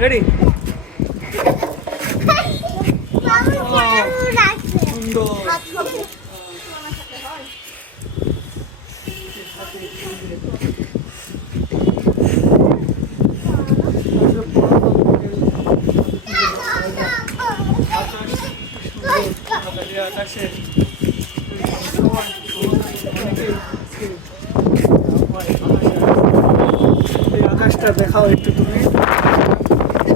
Ready? আকাশে এই আকাশটা দেখাও একটু তুমি।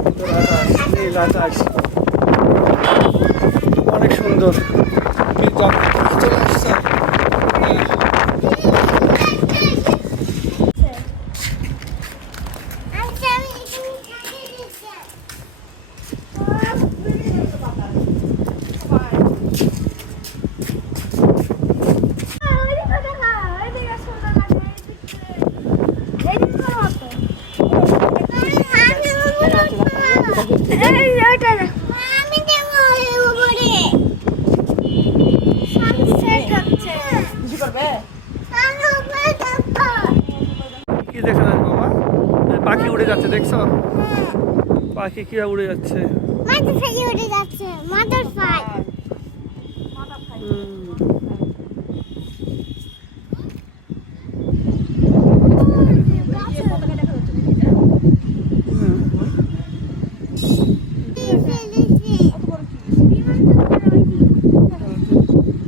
সুন্দর আকাশ, নীল আকাশ, অনেক সুন্দর। চলে আসছে। কি দেখা যায় বাবা? পাখি উড়ে যাচ্ছে, দেখছো? পাখি কি উড়ে যাচ্ছে? উড়ে যাচ্ছে মাদার ফ্লাই।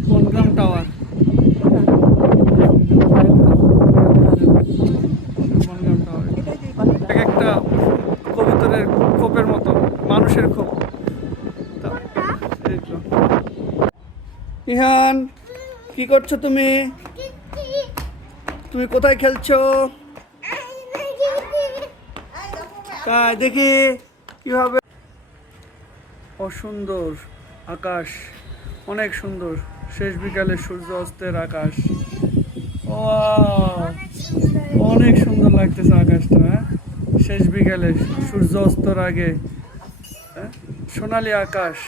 বনগ্রাম টাওয়ার, বনগ্রাম টাওয়ার এক একটা কবুতরের খোপের মতো, মানুষের খোপ। ইহান, কি করছো তুমি? তুমি কোথায় খেলছো? তাই দেখি কিভাবে। অসুন্দর আকাশ, অনেক সুন্দর। শেষ বিকালে সূর্য অস্তের আকাশ। ও, অনেক সুন্দর লাগতেছে আকাশটা। হ্যাঁ, শেষ বিকালে সূর্য অস্তর আগে, হ্যাঁ, সোনালি আকাশ।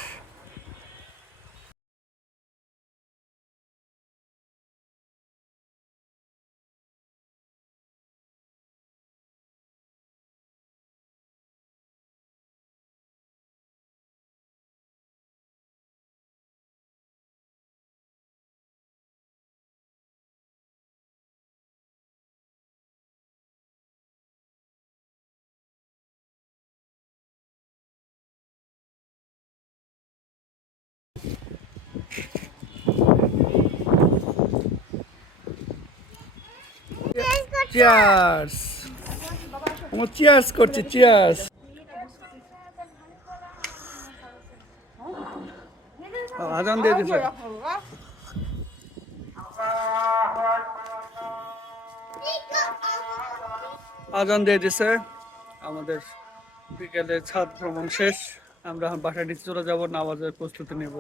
চিয়ার্স, আমার চিয়ার্স করছি, চিয়ার্স। আজান দিয়ে দিছে, আজান দিয়ে দিছে। আমাদের বিকেলে ছাদ ভ্রমণ শেষ। আমরা বাসায় চলে যাব, নামাজের প্রস্তুতি নেব।